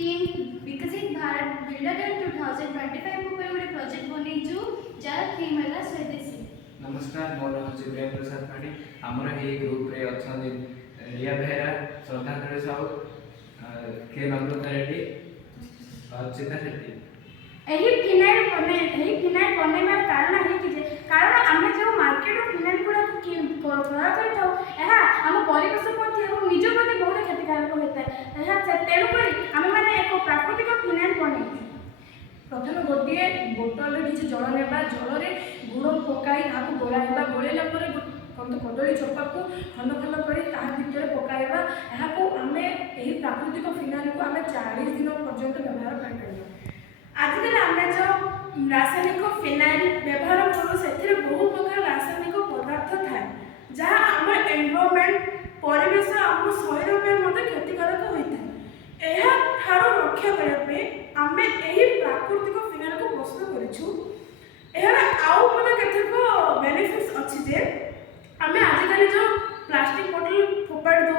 Team विकसित Bharat builder 2025 ऊपर गोटे प्रोजेक्ट बनईचु जार थीम है स्वदेशी। नमस्कार, मोर नाम प्रेम प्रसाद पाणी। आमर ये ग्रुप रे अच्छा रिया बेहरा, श्रद्धांजलि साहू, के नम्रता रेड्डी, अर्चिता शेट्टी। फिनाइल बनवार कारण है कि कारण आम जो मार्केट फिनाइल गुड़ा प्रयोग कर आम परिवेश प्रति और निज प्रति बहुत क्षतिकारक होता है। तेणुक आम मैंने एक प्राकृतिक फिनाइल बन प्रथम गोटे बोतल किसी जल नेबा जल गुड़ पकाई गोलाइबा गोलैला कदली चोपा को खंड खंड कर पकाइबा आम यही प्राकृतिक फिनाइल को आम 40 दिन पर्यंत व्यवहार कर। आजिकल आम जो रासायनिक फिनाइल व्यवहार करूँ से बहु प्रकार रासायनिक पदार्थ थाए जहाँ आम एनवायरनमेंट परिवेश आम शरीर में क्षतिकारक होता है। यह रक्षा करने आम यही प्राकृतिक फिनाइल को प्रस्तुत करूँ। आउ केतक बेनिफिट्स अच्छी जे आम आजिकल जो प्लास्टिक बोतल फोपाड़ी दो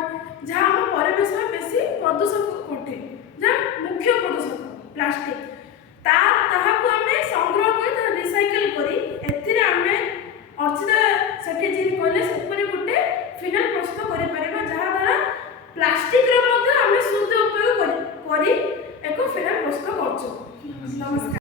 जहाँ आम परिवेश में बेसी प्रदूषक घटे जहाँ मुख्य प्रदूषक प्लास्टिक